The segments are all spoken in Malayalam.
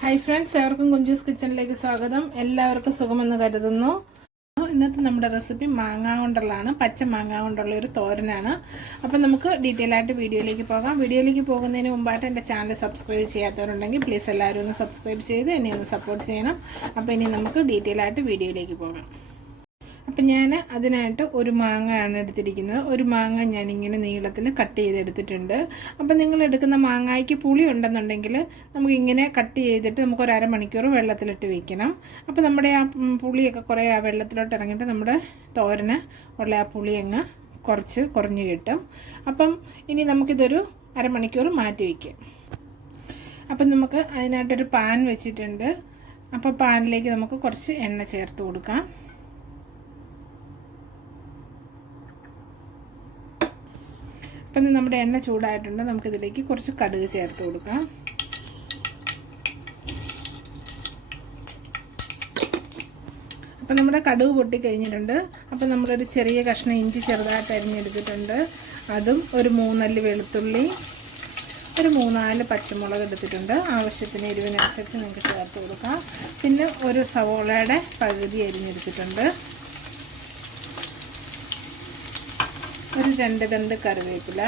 ഹായ് ഫ്രണ്ട്സ് എവർക്കും കുഞ്ചൂസ് കിച്ചണിലേക്ക് സ്വാഗതം. എല്ലാവർക്കും സുഖമെന്ന് കരുതുന്നു. ഇന്നത്തെ നമ്മുടെ റെസിപ്പി മാങ്ങ കൊണ്ടുള്ളതാണ്. പച്ച മാങ്ങ കൊണ്ടുള്ള ഒരു തോരനാണ്. അപ്പം നമുക്ക് ഡീറ്റെയിൽ ആയിട്ട് വീഡിയോയിലേക്ക് പോകാം. വീഡിയോയിലേക്ക് പോകുന്നതിന് മുമ്പായിട്ട് എന്റെ ചാനൽ സബ്സ്ക്രൈബ് ചെയ്യാത്തവരുണ്ടെങ്കിൽ പ്ലീസ് എല്ലാവരും ഒന്ന് സബ്സ്ക്രൈബ് ചെയ്ത് എന്നെ ഒന്ന് സപ്പോർട്ട് ചെയ്യണം. അപ്പോൾ ഇനി നമുക്ക് ഡീറ്റെയിൽ ആയിട്ട് വീഡിയോയിലേക്ക് പോകാം. അപ്പം ഞാൻ അതിനായിട്ട് ഒരു മാങ്ങയാണ് എടുത്തിരിക്കുന്നത്. ഒരു മാങ്ങ ഞാനിങ്ങനെ നീളത്തിൽ കട്ട് ചെയ്തെടുത്തിട്ടുണ്ട്. അപ്പം നിങ്ങൾ എടുക്കുന്ന മാങ്ങയ്ക്ക് പുളി ഉണ്ടെന്നുണ്ടെങ്കിൽ നമുക്കിങ്ങനെ കട്ട് ചെയ്തിട്ട് നമുക്ക് ഒരു അരമണിക്കൂർ വെള്ളത്തിലിട്ട് വെക്കണം. അപ്പോൾ നമ്മുടെ ആ പുളിയൊക്കെ കുറേ ആ വെള്ളത്തിലോട്ട് ഇറങ്ങിയിട്ട് നമ്മുടെ തോരന് ഉള്ള ആ പുളി അങ്ങ് കുറച്ച് കുറഞ്ഞു കിട്ടും. അപ്പം ഇനി നമുക്കിതൊരു അരമണിക്കൂർ മാറ്റി വയ്ക്കാം അപ്പം നമുക്ക് അതിനായിട്ടൊരു പാൻ വെച്ചിട്ടുണ്ട്. അപ്പോൾ പാനിലേക്ക് നമുക്ക് കുറച്ച് എണ്ണ ചേർത്ത് കൊടുക്കാം. അപ്പം നമ്മുടെ എണ്ണ ചൂടായിട്ടുണ്ട്. നമുക്കിതിലേക്ക് കുറച്ച് കടുക് ചേർത്ത് കൊടുക്കാം. അപ്പം നമ്മുടെ കടുക് പൊട്ടി കഴിഞ്ഞിട്ടുണ്ട് അപ്പം നമ്മളൊരു ചെറിയ കഷ്ണം ഇഞ്ചി ചെറുതായിട്ട് അരിഞ്ഞെടുത്തിട്ടുണ്ട്. അതും ഒരു മൂന്നല്ലി വെളുത്തുള്ളി ഒരു മൂന്നാൽ പച്ചമുളക് എടുത്തിട്ടുണ്ട്. ആവശ്യത്തിന് എരിവിനനുസരിച്ച് നിങ്ങൾക്ക് ചേർത്ത് കൊടുക്കാം. പിന്നെ ഒരു സവോളയുടെ പകുതി അരിഞ്ഞെടുത്തിട്ടുണ്ട്. ഒരു രണ്ട് തണ്ട് കറിവേപ്പില.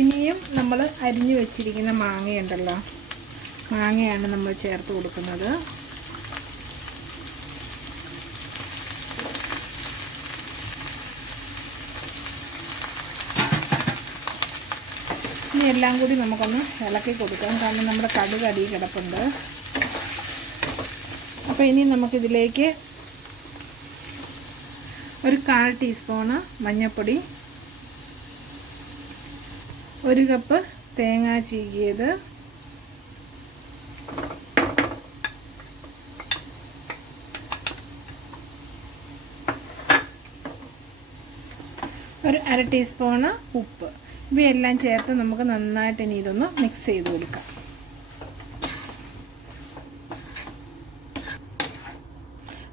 ഇനിയും നമ്മൾ അരിഞ്ഞു വെച്ചിരിക്കുന്ന മാങ്ങയുണ്ടല്ലോ മാങ്ങയാണ് നമ്മൾ ചേർത്ത് കൊടുക്കുന്നത്. ഇനി എല്ലാം കൂടി നമുക്കൊന്ന് ഇളക്കി കൊടുക്കാം കാരണം നമ്മുടെ കടുക് അടി കിടപ്പുണ്ട്. അപ്പോൾ ഇനി നമുക്കിതിലേക്ക് ഒരു കാൽ ടീസ്പൂണ് മഞ്ഞൾപ്പൊടി ഒരു കപ്പ് തേങ്ങ ചീകിയത് ഒരു അര ടീസ്പൂണ് ഉപ്പ്. ഇവയെല്ലാം ചേർത്ത് നമുക്ക് നന്നായിട്ട് ഇനി ഇതൊന്ന് മിക്സ് ചെയ്ത് കൊടുക്കാം.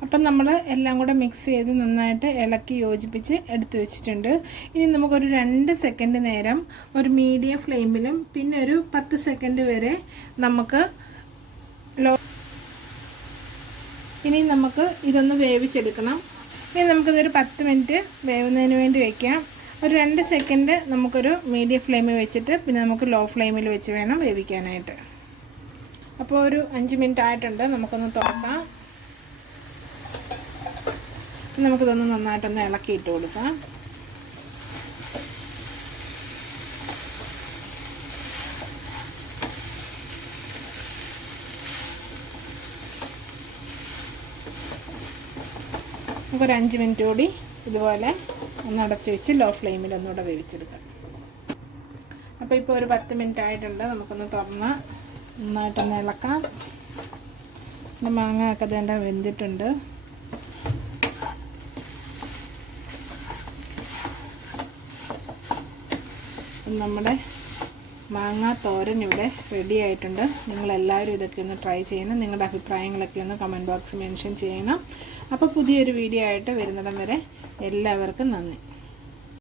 അപ്പം നമ്മൾ എല്ലാം കൂടെ മിക്സ് ചെയ്ത് നന്നായിട്ട് ഇളക്കി യോജിപ്പിച്ച് എടുത്തു വെച്ചിട്ടുണ്ട്. ഇനി നമുക്കൊരു രണ്ട് സെക്കൻഡ് നേരം ഒരു മീഡിയം ഫ്ലെയിമിലും പിന്നെ ഒരു പത്ത് സെക്കൻഡ് വരെ നമുക്ക് ലോ ഇനി നമുക്ക് ഇതൊന്ന് വേവിച്ചെടുക്കണം. ഇനി നമുക്കിതൊരു പത്ത് മിനിറ്റ് വേവുന്നതിന് വേണ്ടി വയ്ക്കാം ഒരു രണ്ട് സെക്കൻഡ് നമുക്കൊരു മീഡിയം ഫ്ലെയിമിൽ വെച്ചിട്ട് പിന്നെ നമുക്ക് ലോ ഫ്ലെയിമിൽ വെച്ച് വേണം വേവിക്കാനായിട്ട്. അപ്പോൾ ഒരു അഞ്ച് മിനിറ്റ് ആയിട്ടുണ്ട്. നമുക്കൊന്ന് തുറക്കാം. നമുക്കിതൊന്ന് നന്നായിട്ടൊന്ന് ഇളക്കിയിട്ട് കൊടുക്കാം. നമുക്കൊരു അഞ്ച് മിനിറ്റ് കൂടി ഇതുപോലെ ഒന്ന് അടച്ചു വെച്ച് ലോ ഫ്ലെയിമിൽ ഒന്നുകൂടെ വേവിച്ചെടുക്കാം. അപ്പോൾ ഇപ്പോൾ ഒരു പത്ത് മിനിറ്റ് ആയിട്ടുണ്ട്. നമുക്കൊന്ന് തുറന്ന് നന്നായിട്ടൊന്ന് ഇളക്കാം. മാങ്ങ ഒക്കെ വേണ്ട വെന്തിട്ടുണ്ട്. നമ്മുടെ മാങ്ങ തോരൻ ഇവിടെ റെഡി ആയിട്ടുണ്ട്. നിങ്ങളെല്ലാവരും ഇതൊക്കെ ഒന്ന് ട്രൈ ചെയ്യണം. നിങ്ങളുടെ അഭിപ്രായങ്ങളൊക്കെ ഒന്ന് കമന്റ് ബോക്സ് മെൻഷൻ ചെയ്യണം. അപ്പോൾ പുതിയൊരു വീഡിയോ ആയിട്ട് വരുന്നിടം വരെ എല്ലാവർക്കും നന്ദി.